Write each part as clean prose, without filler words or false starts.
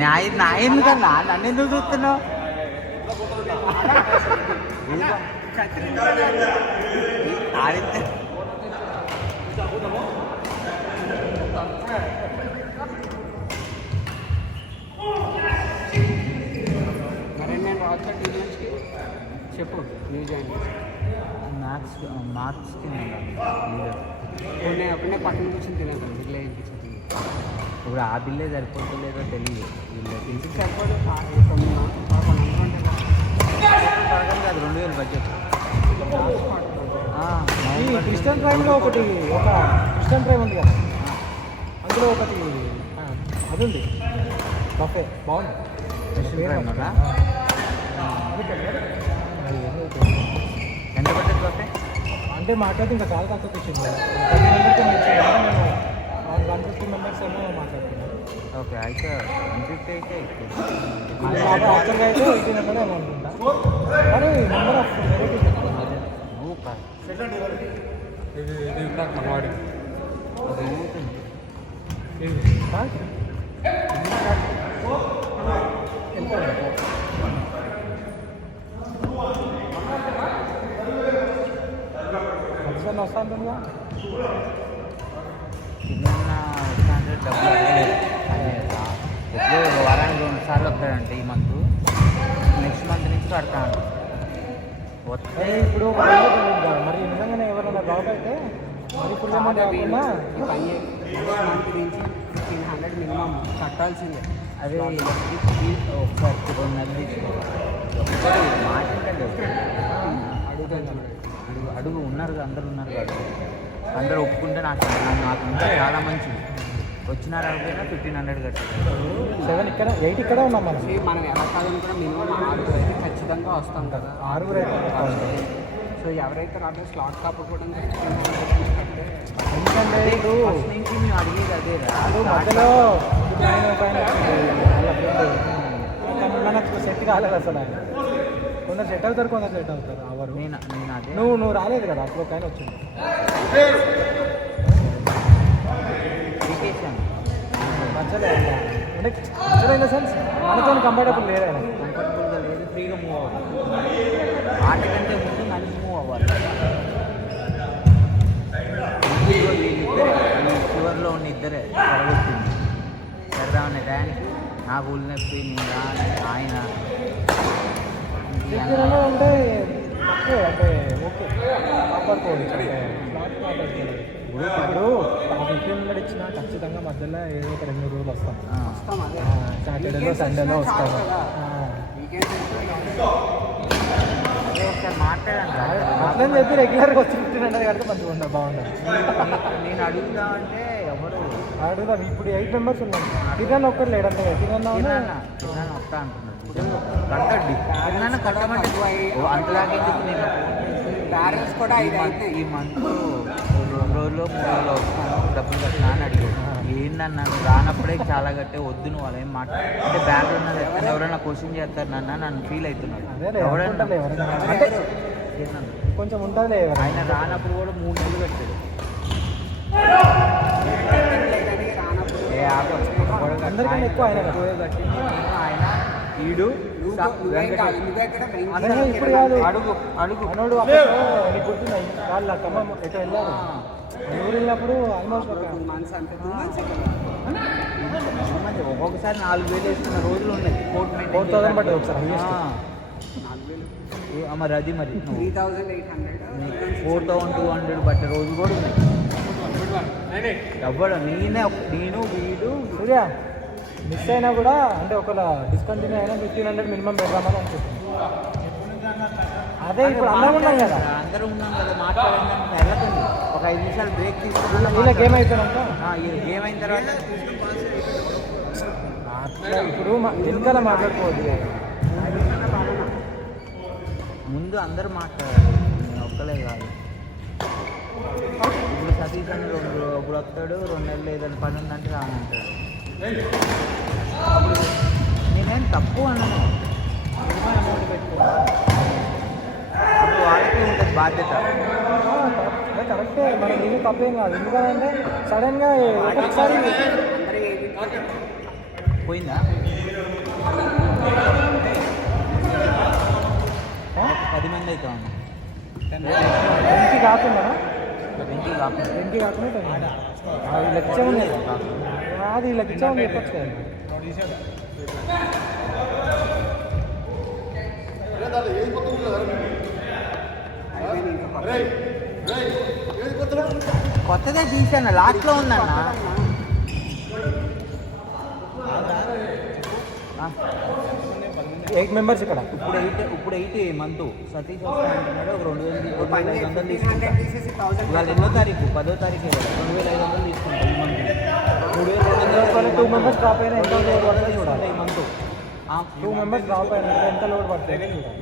నా ఎందుకన్నా నన్ను ఎందుకు చూస్తున్నావు? ఆడితే మరి నేను రాత్రి టీచర్స్కి చెప్పు న్యూస్ చేయండి. మార్క్స్కి నేను అప్పుడే పక్కన కూర్చొని తినేదాన్ని బిల్లు అయింది. ఇప్పుడు ఆ బిల్లే సరిపోతుందో తెలియదు. వీళ్ళు ఇంటికి సరిపోదు 1100 కాదు 2000 బడ్జెట్. క్రిస్టియన్ ట్రైన్లో ఒకటి ఒక క్రిస్టియన్ ట్రైన్ ఉంది కదా, అందులో ఒకటి అది ఉంది బఫే బాగుంది. ఎంత బడ్జెట్ బఫే అంటే మాకైతే ఇంకా చాలా తక్కువ వచ్చింది. 10 మెంబర్స్ నేను 150 మెంబర్స్ ఏమో మాట్లాడుతున్నాను. ఓకే అయితే 150 అయితే యాక్చువల్గా అయితే 1800 ఏమో అనుకుంటా. కానీ నెంబర్ ఆఫ్ వెరైటీస్ వస్తుందిగా. డబ్బులు అడగలేదు. ఎప్పుడు వారానికి 2 సార్లు వస్తాడంటే ఈ మంత్, నెక్స్ట్ మంత్ నుంచి కడతాను. వస్తే ఇప్పుడు మరి నిజంగానే ఎవరైనా జాబ్ అయితే మరి ఇప్పుడు మంత్ నుంచి 1500 మినిమం కట్టాల్సిందే. అదే ఒకసారి 2 నెలలు తీసుకోవాలి. మాట్లాడండి అడుగు ఉన్నారు, అందరు ఉన్నారు కదా, అందరూ ఒప్పుకుంటే నాకు ఇంకా చాలా మంచిది. వచ్చిన రాకపోయినా 1500 కట్టాలి. 7 ఇక్కడ 8 ఇక్కడ ఉన్నాం మనం. మనం ఎలా కాదని కూడా మినిమం 6 అయితే ఖచ్చితంగా వస్తాం కదా. 6 అయితే. సో ఎవరైతే రాబోయే స్లాట్ కాకపోవడం ఎందుకంటే ఇప్పుడు నుంచి మేము అడిగేది అదే మధ్యలో మనకు సెట్ కాలేదు అసలు. ఆయన కొందరు సెట్ అవుతారు, కొందరు సెట్ అవుతారు. ఎవరు నేను అదే నువ్వు రాలేదు కదా అప్పుడు ఒక ఆయన వచ్చింది. మధ్యలో అంటే మధ్యలో ఇన్ ద సెన్స్ మనతో కంఫర్టబుల్ లేదు. ఆయన కంఫర్టబుల్గా లేదు, ఫ్రీగా మూవ్ అవ్వాలి. వాటికంటే ముందు కలిసి మూవ్ అవ్వాలి. వీళ్ళిద్దరే చివరిలో ఉన్న ఇద్దరే జరుగుతుంది. సరదామనే టయానికి నాకు ఊళ్ళ నొప్పి మీద ఆయన అంటే అంటే ఓకే కాపాడుకోవాలి. ఇప్పుడు 1500 ఇచ్చినా ఖచ్చితంగా మధ్యలో ఏదో ఒక 2 రోజులు వస్తాం. సాటర్డేలో సండేలో వస్తాము. ఒకసారి మాట్లాడండి. అట్లని చెప్పి రెగ్యులర్గా వచ్చి 1500 కడితే మంచిగా ఉండదు, బాగుండదు. నేను అడుగుదామంటే ఎవరు అడుగుదాం. ఇప్పుడు 8 మెంబర్స్ ఉన్నాం. కిరణ్ ఒక్కరు లేడంటే కిరణ్ వస్తా అంటున్నాడు. కట్టండి కట్టమంటే అంతదాకా ఎందుకు? నేను బ్యాలెన్స్ కూడా ఈ మంత్ 2 రోజులు 3 రోజులు వస్తాను, డబ్బులు కట్టినా అని అడిగాడు. ఏంటన్నాను రానప్పుడే చాలా కట్టే వద్దు నువ్వు అలా ఏం అంటే బ్యాగ్ ఉన్నది ఎక్కడ ఎవరైనా క్వశ్చన్ చేస్తారు నన్ను ఫీల్ అవుతున్నాడు. కొంచెం ఉంటుంది. ఆయన రానప్పుడు కూడా 3 నెలలు కట్టాడు. అందరికన్నా ఎక్కువ ఆయన కట్టింది ఆయన. ఈడు ఇప్పుడు కాదు అడుగు మనోడు నీకు గుర్తున్నాయి వాళ్ళ ఖమ్మం ఎటు వెళ్ళారు. ఊరు వెళ్ళినప్పుడు ఆల్మోస్ట్ ఒక్కొక్కసారి 4000 వేసుకున్న రోజులు ఉన్నాయి. 4000 బట్టి ఒకసారి మరి అది మరి 3800 4200 బట్టే రోజు కూడా ఉన్నాయి. ఎవ్వడు నేను వీడు సూర్య మిస్ అయినా కూడా అంటే ఒకవేళ డిస్కంటిన్యూ అయినా 1500 మినిమం పెడదామని అనుకుంటున్నాను. అదే ఇప్పుడు అందరం ఉన్నాం కదా మాట్లాడండి. వెళ్ళకండి, ఒక 5 నిమిషాలు బ్రేక్ తీసుకున్నా. ఇలా గేమ్ అయిపోయినాక గేమ్ అయిన తర్వాత ఇప్పుడు వెనకాల మాట్లాడుకోవద్దు. ముందు అందరూ మాట్లాడాలి, నేను ఒక్కలే కాదు. ఇప్పుడు సతీష్ అని ఇప్పుడు వస్తాడు, 2 నెలలు ఏదైనా పని ఉందంటే రానంటాడు. అప్పుడు నేనేం తప్పు అన్నాను, అమౌంట్ పెట్టుకున్నాను. అప్పుడు వాళ్ళకి ఉంటుంది బాధ్యత. కరెక్టే, మనం ఏమీ తప్పేం కాదు. ఎందుకంటే సడన్గా ఒక్కొక్కసారి పోయిందా? ఆ? 10 మంది అయితే ఉంది. 20 కాకుండా 20 కాకుండా 20 కాకుండా 10. వీళ్ళకి ఇచ్చామని అది వీళ్ళకి ఇచ్చామని చెప్పచ్చు కదా. కొత్తదే తీసాను, లాస్ట్లో ఉందన్న. 8 మెంబర్స్ ఇక్కడ. ఇప్పుడు 8 మంత్ సతీష్ వస్తా అంటున్నాడు. ఒక 2,500 తీసుకుంటా. ఇవాళ 2వ తారీఖు 10వ తారీఖు 2,500 తీసుకుంటా ఈ మంత్. 2 మెంబర్స్ డ్రాప్ అయినా ఎంత లోడ్ పడుతుంది చూడాలి. ఈ మంత్ 2 మెంబర్స్ డ్రాప్ అయినా ఎంత లోడ్ పడుతుంది చూడాలి.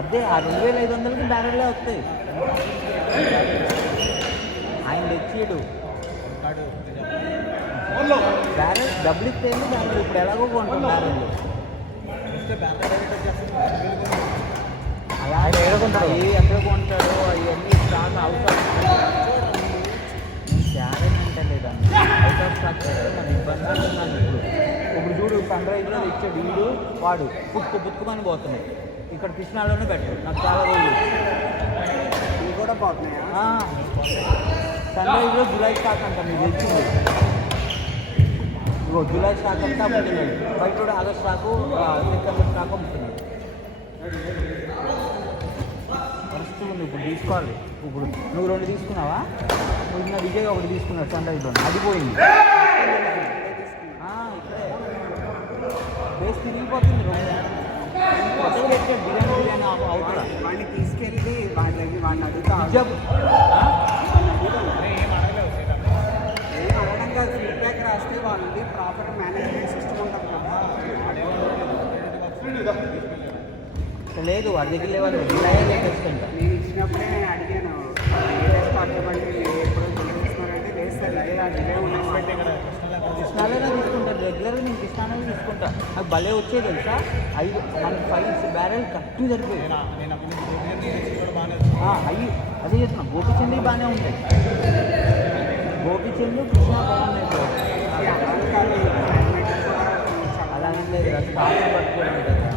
అదే ఆ 2,500కి బ్యారెల్లే వస్తాయి. ఆయన తెచ్చేడు బ్యారెల్ డబ్బులు ఇస్తే బ్యారెల్ ఇప్పుడు ఎలాగో కొంటాం బ్యారెల్. అలా ఆయన ఏడుకుంటాడు. ఎక్కడ కొంటాడు అవన్నీ స్టాక్ అవుట్ ఆఫ్ బ్యారెల్ అంటే లేదండి. అవుట్ ఆఫ్ స్టాక్ నాకు ఇబ్బంది ఉన్నాను. ఇప్పుడు చూడు సన్ రైజ్లో ఇచ్చే వీడు వాడు పుట్టుకుని పోతున్నాయి. ఇక్కడ కృష్ణాలోనే పెట్టరు. నాకు చాలా రోజులు ఇవి కూడా పోతున్నాయా? సన్ రైజ్లో జూలై స్టాక్ అంట మీరు తెచ్చింది. ఇగో జూలై స్టాక్ అంతా అమ్ముతున్నాడు. బయట కూడా ఆగస్ట్ స్టాకు సెప్టెంబర్ స్టాక్ అమ్ముతున్నాడు. పరిస్థితి ఉంది. ఇప్పుడు తీసుకోవాలి. ఇప్పుడు నువ్వు 2 తీసుకున్నావా? నువ్వు నా విజయ్ ఒకటి తీసుకున్నాడు సన్ రైజ్లో. అది పోయింది. ఇక్కడే బేస్ తిరిగిపోతుంది. కొత్తగా పెట్టాడు బిర్యానీ అవుతాడా వాడిని తీసుకెళ్ళి వాడిని అడుగుతా. ఏం అడగడం కాదు, ఫీడ్బ్యాక్ రాస్తే వాళ్ళది ప్రాపర్ మేనేజ్మెంట్ సిస్టమ్ ఉంటుంది కదా. లేదు వాడి దగ్గర లేవాలి. బిర్యానీ లేకేస్తుంటా. నేను ఇచ్చినప్పుడే నేను అడిగాను పట్టబండి ఎప్పుడు తీసుకున్నారంటే లేదు సార్ ఇలా డిలే ఉన్నాయి. కృష్ణాలోనే తీసుకుంటాను రెగ్యులర్గా. నేను కృష్ణాలోనే తీసుకుంటా. నాకు భలే వచ్చేది తెలుసా. 5 బ్యారెల్ కరెక్ట్ సరిపోయి. అవి అదే చెప్తున్నా. గోపిచంద్రి బాగానే ఉంటాయి. గోపిచంద్రు కృష్ణ బాగున్నాయి. అలా ఏం లేదు కదా. స్టాక్ పట్టుకోవడం కదా.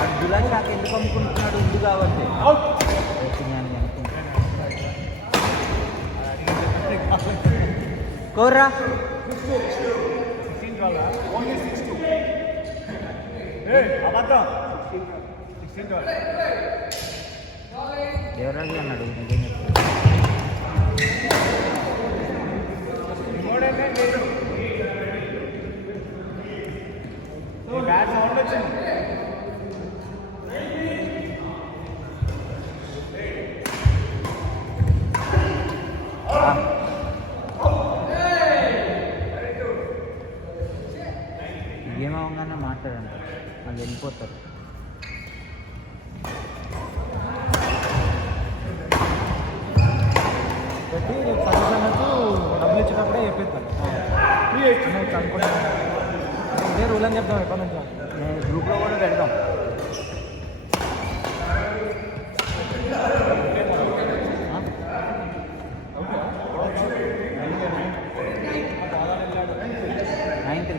అది జులై నాకు ఎందుకు అమ్ముకుంటున్నాడు? ఉంది కాబట్టి కోర్రా ఎవరాజు అన్నాడు. నిజం ఏమవగానే మాట్లాడండి. అది వెళ్ళిపోతారు. పెట్టి రేపు సర్వీస్ అన్నట్టు డబ్బులు ఇచ్చేటప్పుడే చెప్పేస్తాను. అనుకుంటున్నాను ఇదే రూల్ అని చెప్తాం ఎప్పటి నుంచి. గ్రూప్లో కూడా పెడదాం.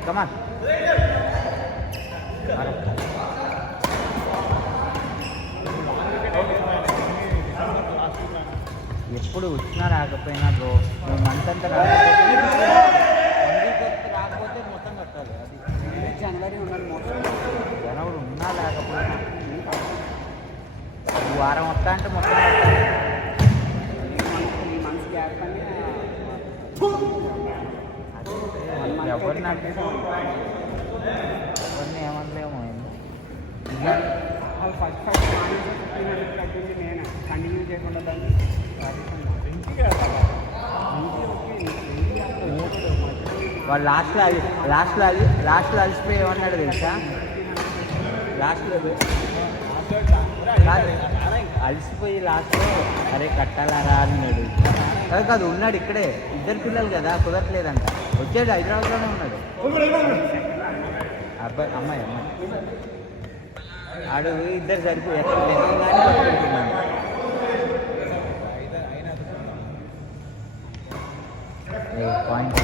కమా ఎప్పుడు వచ్చినా రాకపోయినా బ్రో నువ్వు మంత్ అంతా రాకపోతే మొత్తం కట్టాలి. అది జనవరి ఉన్నది మోసం. జనవరి ఉన్నా లేకపోయినా వారం వస్తా అంటే మొత్తం కట్టాలి. ఈ మంత్స్ గ్యాప్ అని ఎవరిని ఏమనలేము. వాళ్ళు ఫస్ట్ కట్టింది నేను కంటిన్యూ చేయకుండా దాన్ని వాడు లాస్ట్లో అలసిపోయి ఏమన్నాడు తెలుసా? లాస్ట్లో అలసిపోయి లాస్ట్లో అరే కట్టాలరా అన్నాడు. అది కాదు ఉన్నాడు ఇక్కడే. 2 పిల్లలు కదా కుదరట్లేదంట. వచ్చాడు హైదరాబాద్లోనే ఉన్నాడు. అమ్మాయి ఆడు 2 సరిపోయి ఎక్కడ తెలంగాణ పట్టుకుంటున్నాడు. పాయింట్